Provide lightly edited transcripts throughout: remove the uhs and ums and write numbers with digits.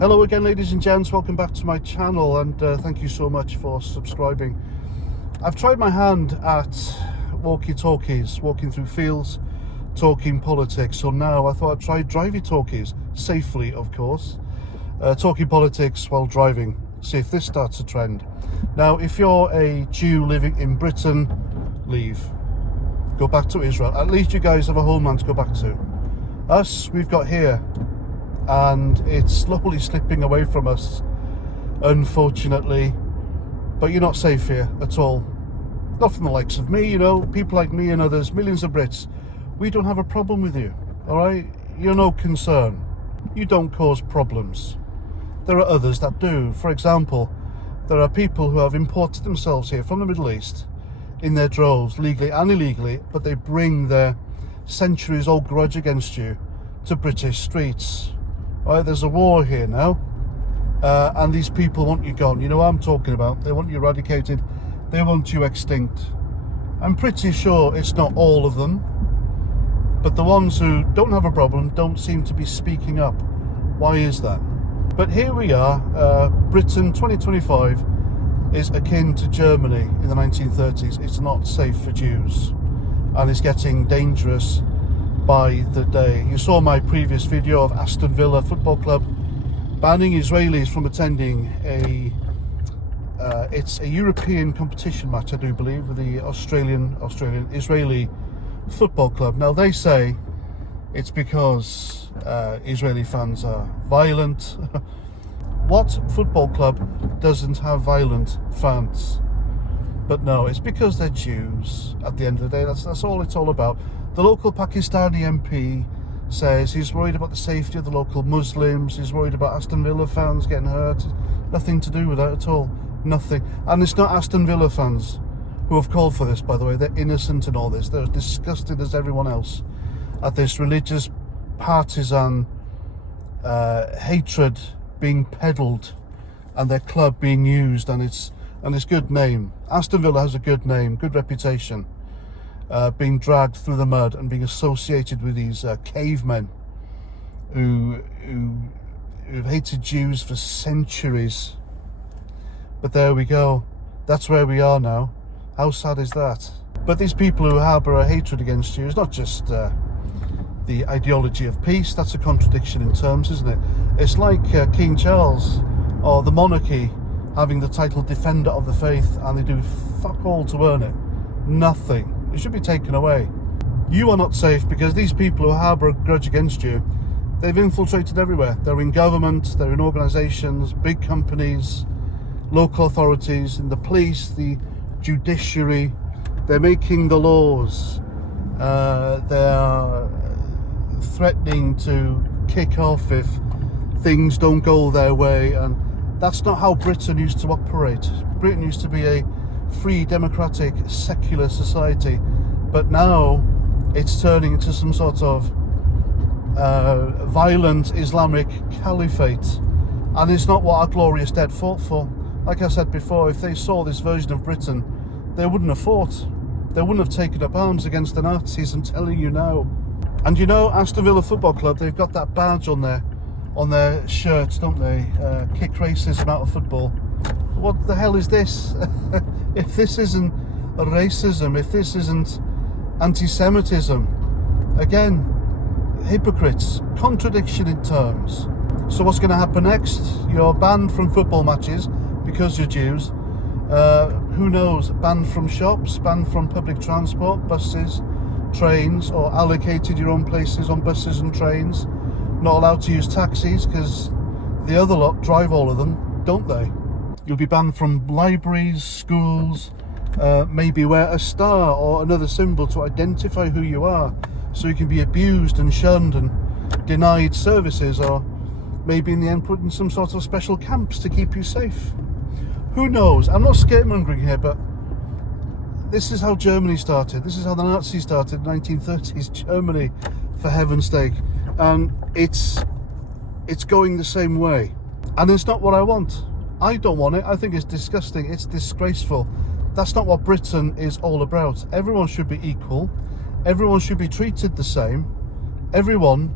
Hello again, ladies and gents, welcome back to my channel, and thank you so much for subscribing. I've tried my hand at walkie-talkies, walking through fields, talking politics, so now I thought I'd try drivey-talkies, safely of course, talking politics while driving, see if this starts a trend. Now, if you're a Jew living in Britain, leave. Go back to Israel. At least you guys have a homeland to go back to. Us, we've got here, and it's slowly slipping away from us, unfortunately. But you're not safe here at all. Not from the likes of me, you know, people like me and others, millions of Brits. We don't have a problem with you, all right? You're no concern. You don't cause problems. There are others that do. For example, there are people who have imported themselves here from the Middle East in their droves, legally and illegally, but they bring their centuries-old grudge against you to British streets. Right, there's a war here now, and these people want you gone. You know what I'm talking about. They want you eradicated. They want you extinct. I'm pretty sure it's not all of them, but the ones who don't have a problem don't seem to be speaking up. Why is that? But here we are. Britain 2025 is akin to Germany in the 1930s. It's not safe for Jews, and it's getting dangerous by the day. You saw my previous video of Aston Villa Football Club banning Israelis from attending it's a European competition match, I do believe, with the Australian Israeli Football Club. Now they say it's because Israeli fans are violent. What football club doesn't have violent fans? But no, it's because they're Jews. At the end of the day, that's all it's all about. The local Pakistani MP says he's worried about the safety of the local Muslims. He's worried about Aston Villa fans getting hurt. Nothing to do with that at all. Nothing. And it's not Aston Villa fans who have called for this, by the way. They're innocent in all this. They're as disgusted as everyone else at this religious partisan hatred being peddled, and their club being used, and its good name. Aston Villa has a good name, good reputation. Being dragged through the mud and being associated with these cavemen who've hated Jews for centuries. But there we go. That's where we are now. How sad is that? But these people who harbour a hatred against you is not just the ideology of peace. That's a contradiction in terms, isn't it? It's like King Charles or the monarchy having the title Defender of the Faith, and they do fuck all to earn it. Nothing. It should be taken away. You are not safe because these people who harbour a grudge against you, they've infiltrated everywhere. They're in government, they're in organisations, big companies, local authorities, in the police, the judiciary. They're making the laws. They're threatening to kick off if things don't go their way, and that's not how Britain used to operate. Britain used to be a free, democratic, secular society, but now it's turning into some sort of violent Islamic caliphate, and it's not what our glorious dead fought for. Like I said before, if they saw this version of Britain, they wouldn't have fought. They wouldn't have taken up arms against the Nazis, I'm telling you now. And you know, Aston Villa Football Club, they've got that badge on their shirts, don't they? Kick racism out of football. What the hell is this? If this isn't racism, if this isn't anti-semitism, again, hypocrites, contradiction in terms. So what's going to happen next? You're banned from football matches because you're Jews. Who knows? Banned from shops, banned from public transport, buses, trains, or allocated your own places on buses and trains. Not allowed to use taxis because the other lot drive all of them, don't they? You'll be banned from libraries, schools, maybe wear a star or another symbol to identify who you are, so you can be abused and shunned and denied services, or maybe in the end put in some sort of special camps to keep you safe. Who knows? I'm not scaremongering here, but this is how Germany started. This is how the Nazis started, 1930s Germany, for heaven's sake. And it's going the same way. And it's not what I want. I don't want it. I think it's disgusting. It's disgraceful. That's not what Britain is all about. Everyone should be equal. Everyone should be treated the same. Everyone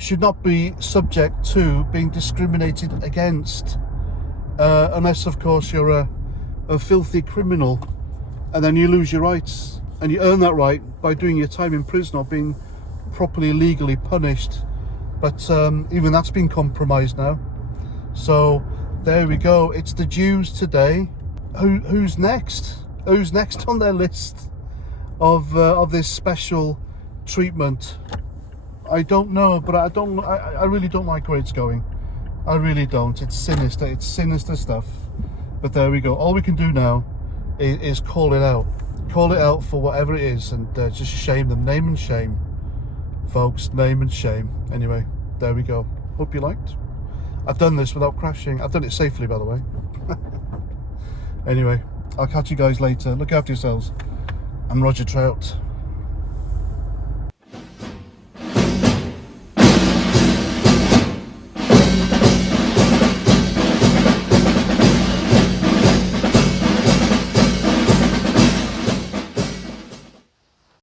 should not be subject to being discriminated against, unless of course you're a filthy criminal, and then you lose your rights, and you earn that right by doing your time in prison or being properly legally punished. But even that's been compromised now. So there we go. It's the Jews today. Who's next? Who's next on their list of this special treatment? I don't know, but I really don't like where it's going. I really don't. It's sinister. It's sinister stuff. But there we go. All we can do now is call it out. Call it out for whatever it is, and just shame them. Name and shame, folks. Name and shame. Anyway, there we go. Hope you liked. I've done this without crashing. I've done it safely, by the way. Anyway, I'll catch you guys later. Look after yourselves. I'm Roger Trout.